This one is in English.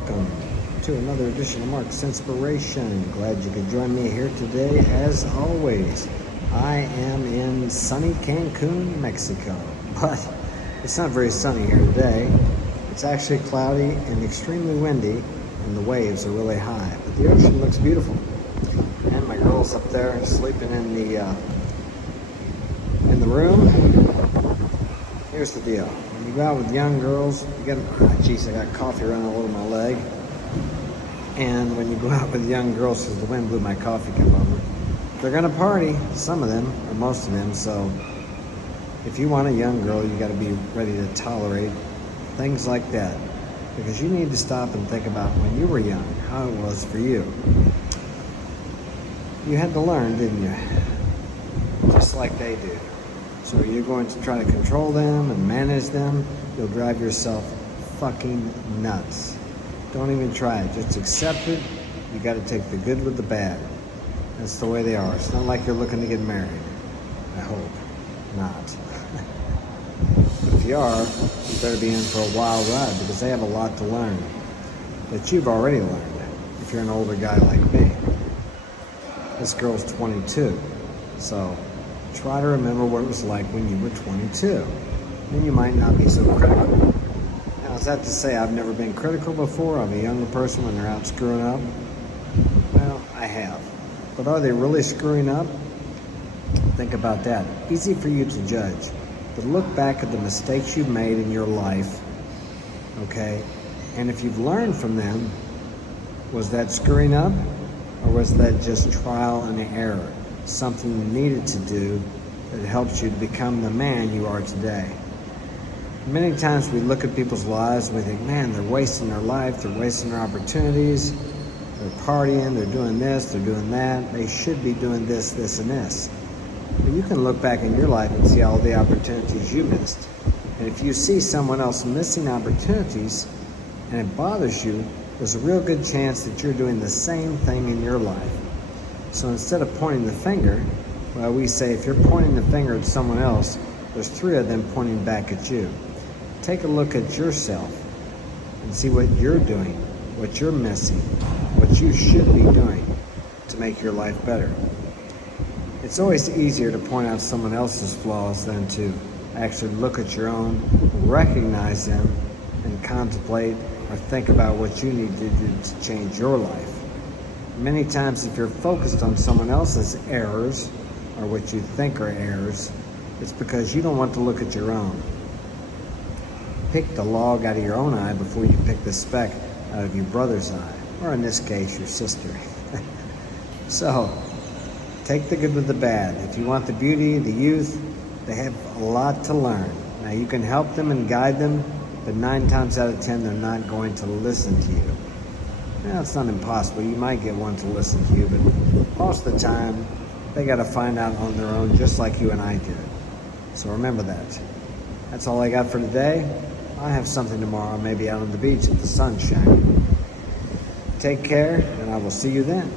welcome to another edition of Mark's Inspiration. Glad you could join me here today. As always, I am in sunny Cancun, Mexico, but it's not very sunny here today. It's actually cloudy and extremely windy, and the waves are really high, but the ocean looks beautiful. And my girl's up there sleeping in the room. Here's the deal. When you go out with young girls, you get, I got coffee running all over my leg. And when you go out with young girls, because the wind blew my coffee cup over, they're gonna party, some of them, or most of them. So if you want a young girl, you gotta be ready to tolerate things like that. Because you need to stop and think about when you were young, how it was for you. You had to learn, didn't you? Just like they do. So you're going to try to control them and manage them. You'll drive yourself fucking nuts. Don't even try it. Just accept it. You got to take the good with the bad. That's the way they are. It's not like you're looking to get married. I hope not. But if you are, you better be in for a wild ride because they have a lot to learn that you've already learned if you're an older guy like me. This girl's 22. So try to remember what it was like when you were 22. Then you might not be so critical. Now, is that to say I've never been critical before of a younger person when they're out screwing up? Well, I have. But are they really screwing up? Think about that. Easy for you to judge. But look back at the mistakes you've made in your life, okay? And if you've learned from them, was that screwing up? Or was that just trial and error? Something you needed to do that helps you to become the man you are today. Many times we look at people's lives and we think, man, they're wasting their life, they're wasting their opportunities, they're partying, they're doing this, they're doing that, they should be doing this, this, and this. But you can look back in your life and see all the opportunities you missed. And if you see someone else missing opportunities and it bothers you, there's a real good chance that you're doing the same thing in your life. So instead of pointing the finger, well, we say if you're pointing the finger at someone else, there's three of them pointing back at you. Take a look at yourself and see what you're doing, what you're missing, what you should be doing to make your life better. It's always easier to point out someone else's flaws than to actually look at your own, recognize them, and contemplate or think about what you need to do to change your life. Many times if you're focused on someone else's errors or what you think are errors, it's because you don't want to look at your own. Pick the log out of your own eye before you pick the speck out of your brother's eye, or in this case, your sister. So, take the good with the bad. If you want the beauty, the youth, they have a lot to learn. Now you can help them and guide them, but 9 times out of 10, they're not going to listen to you. Now, it's not impossible. You might get one to listen to you, but most of the time, they got to find out on their own, just like you and I did. So remember that. That's all I got for today. I'll have something tomorrow, maybe out on the beach if the sun's shining. Take care, and I will see you then.